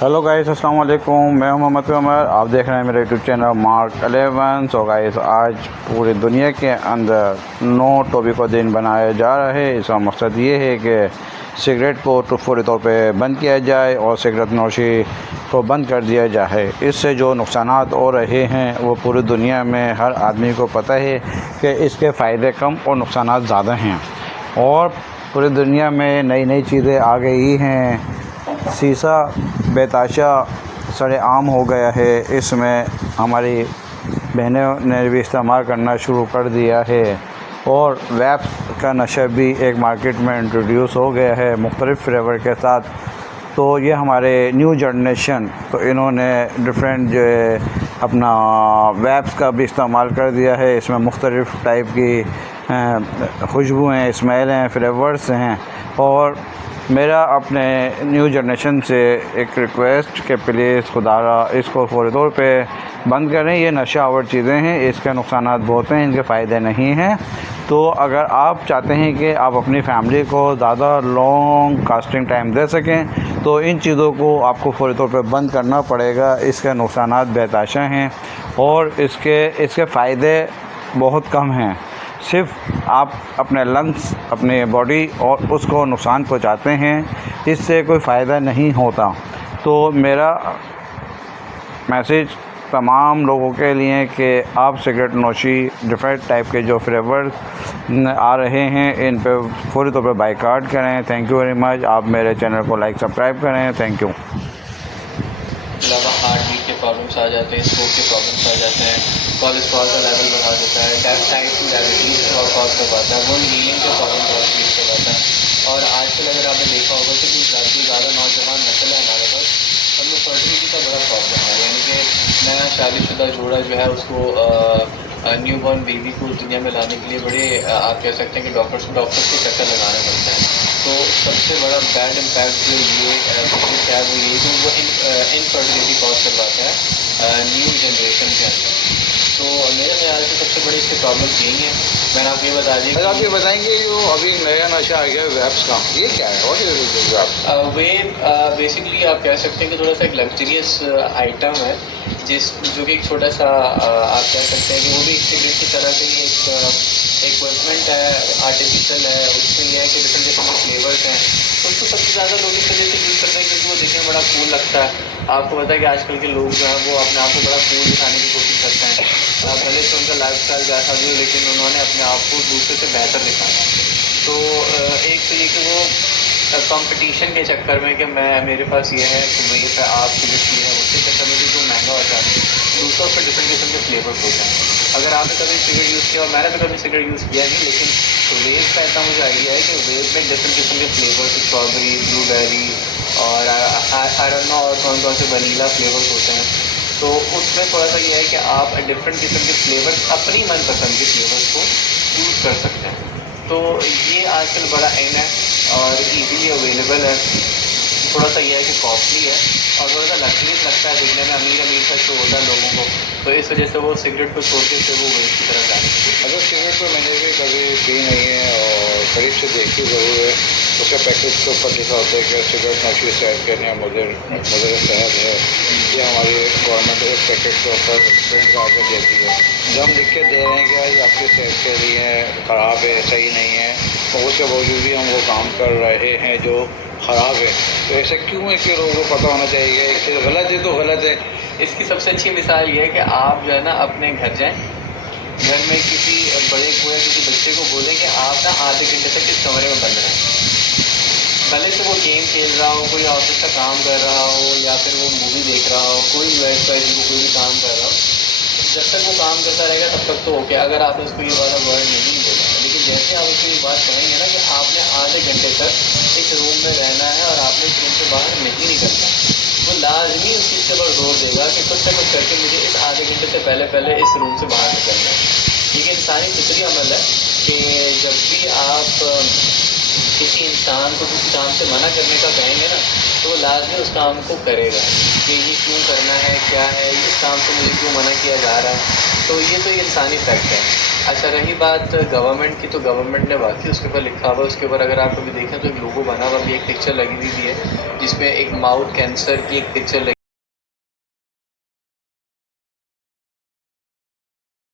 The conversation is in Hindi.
हेलो गाइस, अस्सलाम वालेकुम। मैं हूं मोहम्मद उमर। आप देख रहे हैं मेरे YouTube channel mark 11। So guys, आज पूरी दुनिया के अंदर नो टोबैको दिन बनाया जा रहा है। इसका मकसद ये है कि सिगरेट को तो फौरी तौर पे बंद किया जाए और सिगरेट नोशी को बंद कर दिया जाए। इससे जो नुकसानात हो रहे हैं वो पूरी दुनिया में हर आदमी को पता है कि इसके फ़ायदे कम और नुकसानात ज़्यादा हैं। और पूरी दुनिया में नई नई चीज़ें आ गई हैं। शीशा बेताशा सरेआम हो गया है। इसमें हमारी बहनों ने भी इस्तेमाल करना शुरू कर दिया है। और वैप का नशा भी एक मार्केट में इंट्रोड्यूस हो गया है मुख्तलिफ़ फ्लेवर के साथ। तो ये हमारे न्यू जनरेशन तो इन्होंने डिफरेंट जो है अपना वैप्स का भी इस्तेमाल कर दिया है। इसमें मुख्तलिफ़ टाइप की खुशबू हैं, स्मेल हैं, फ्लेवर्स हैं। और मेरा अपने न्यू जनरेशन से एक रिक्वेस्ट कि प्लीज़ खुदारा इसको फ़ौरी तौर पे बंद करें। ये नशा आवर चीज़ें हैं, इसके नुकसानात बहुत हैं, इनके फ़ायदे नहीं हैं। तो अगर आप चाहते हैं कि आप अपनी फैमिली को ज़्यादा लॉन्ग कास्टिंग टाइम दे सकें तो इन चीज़ों को आपको फ़ौरी तौर पे बंद करना पड़ेगा। इसके नुकसानात बेताशा हैं और इसके फ़ायदे बहुत कम हैं। सिर्फ आप अपने लंग्स, अपने बॉडी और उसको नुकसान पहुंचाते हैं, इससे कोई फ़ायदा नहीं होता। तो मेरा मैसेज तमाम लोगों के लिए कि आप सिगरेट नोशी डिफरेंट टाइप के जो फ्लेवर आ रहे हैं इन पे फौरी तौर पे बाइकाट करें। Thank you very much. आप मेरे चैनल को लाइक सब्सक्राइब करें। Thank you. अलावा हार्ट बीट के प्रॉब्लम्स आ जाते हैं, स्ट्रोक के प्रॉब्लम्स आ जाते हैं, कोलेस्ट्रॉल का लेवल बढ़ा देता है, टाइप 2 डायबिटीज़ का कॉज करवाता है, वो हीलिंग के प्रॉब्लम कॉज करवाता है। और आजकल अगर आपने देखा होगा कि जो ज़्यादा नौजवान नस्ल है हमारे पास, उनमें फर्टिलिटी का बड़ा प्रॉब्लम है। यानी कि नया शादीशुदा जोड़ा जो है उसको न्यू बॉर्न बेबी को दुनिया में लाने के लिए बड़े आप कह सकते हैं कि डॉक्टर्स को चक्कर लगाने पड़ते हैं। तो सबसे बड़ा बैड इम्पैक्ट जो ये बिजनेस है वो ये कि वो इनफर्टिलिटी कॉज करवाता है न्यू जनरेशन के अंदर। तो मेरे ख्याल से सबसे बड़ी इसकी प्रॉब्लम यही है। मैंने आपको ये बता दी। आप ये बताएंगे जो अभी नया नशा आ गया वैप्स का, ये क्या है? What is WAPs? Web basically आप कह सकते हैं कि थोड़ा सा एक लग्जरियस आइटम है जो कि एक छोटा सा आप कह सकते हैं कि वो भी एक सिगरेट की तरह से ही एक इक्विपमेंट है, आर्टिफिशियल है। उसमें यह है कि डिफरेंट डिफरेंट फ्लेवर्स हैं। तो उसको सबसे ज़्यादा लोग इस वजह से यूज़ करते हैं क्योंकि वो देखने में बड़ा कूल लगता है। आपको पता है कि आजकल के लोग जो हैं वो अपने आप को बड़ा कूल दिखाने की कोशिश करते हैं। भले से उनका लाइफ स्टाइल जैसा भी हो, लेकिन उन्होंने अपने आप को दूसरे से बेहतर दिखाना है। तो एक तो ये कि वो कंपटीशन के चक्कर में कि मेरे पास ये है तो वही पे आप सिगरेट पी है, उसके चक्कर में भी जो महंगा होता है। दूसरा उसमें डिफरेंट किस्म के फ्लेवर्स होते हैं। अगर आपने कभी सिगरेट यूज़ किया, और मैंने तो कभी सिगरेट यूज़ किया नहीं, लेकिन वेव का इतना मुझे आइडिया है कि वेव में डिफरेंट किस्म के फ्लेवर्स, स्ट्रॉबेरी, ब्लूबेरी और आई डोंट नो और कौन कौन से वनीला फ्लेवर्स होते हैं। तो उसमें थोड़ा सा ये है कि आप डिफरेंट किस्म के फ्लेवर्स अपनी मनपसंद के फ्लेवर्स को चूज़ कर सकते हैं। तो ये आजकल बड़ा इन है और इजीली अवेलेबल है। थोड़ा सा ये है कि कॉस्टली है और थोड़ा सा लग्जरियस लगता है, दिखने में अमीर अमीर सा शो होता है लोगों को। तो इस वजह से वो सिगरेट को छोड़ते थे, वो वेब की तरफ जाने की। अगर सिगरेट तो मैंने भी कभी पी नहीं है और करीब से देखी ज़रूर है। उसके पैकेज के ऊपर लिखा होता है कि सिगरेट नोशी सेहत के लिए मुझे सेहत है। ये हमारी गवर्नमेंट एक पैकेट के ऊपर प्रिंट करके देती है। जब हम लिख के दे रहे हैं कि भाई आपकी सेहत के लिए ख़राब है, सही नहीं है, तो उसके बावजूद भी हम वो काम कर रहे हैं जो ख़राब है। तो ऐसा क्यों है कि लोगों को पता होना चाहिए एक चीज़ गलत है तो गलत है। इसकी सबसे अच्छी मिसाल ये है कि आप जो है ना अपने घर जाएं, घर में किसी बड़े को या किसी बच्चे को बोलें कि आप ना आधे घंटे तक इस कमरे में बंद रहें। भले से वो गेम खेल रहा हो, कोई ऑफिस का काम कर रहा हो या फिर वो मूवी देख रहा हो, कोई कोई भी काम कर रहा हो, जब तक वो काम करता रहेगा तब तक तो ओके। अगर आपने उसको ये वाला वर्ड नहीं बोला, लेकिन जैसे आप उसको ये बात कहेंगे ना कि आपने आधे घंटे तक इस रूम में रहना है और आपने इस रूम से बाहर नहीं निकलना है, वो लाजमी उस चीज़ के ऊपर जोर देगा कि कुछ ना कुछ करके मुझे इस आधे घंटे से पहले इस रूम से बाहर निकलना है। ये इंसानी फितरी अमल है कि जब भी आप किसी इंसान को किसी काम से मना करने का कहेंगे ना तो वो लाजमी उस काम को करेगा। कि ये क्यों करना है, क्या है ये काम, तो मुझे क्यों मना किया जा रहा है। तो ये तो इंसानी फैक्ट है। अच्छा, रही बात गवर्नमेंट की, तो गवर्नमेंट ने वाकई उसके ऊपर लिखा हुआ है। उसके ऊपर अगर आप कभी देखें तो एक लोगो बना हुआ भी, एक पिक्चर लगी हुई भी है जिसमें एक माउथ कैंसर की एक पिक्चर लगी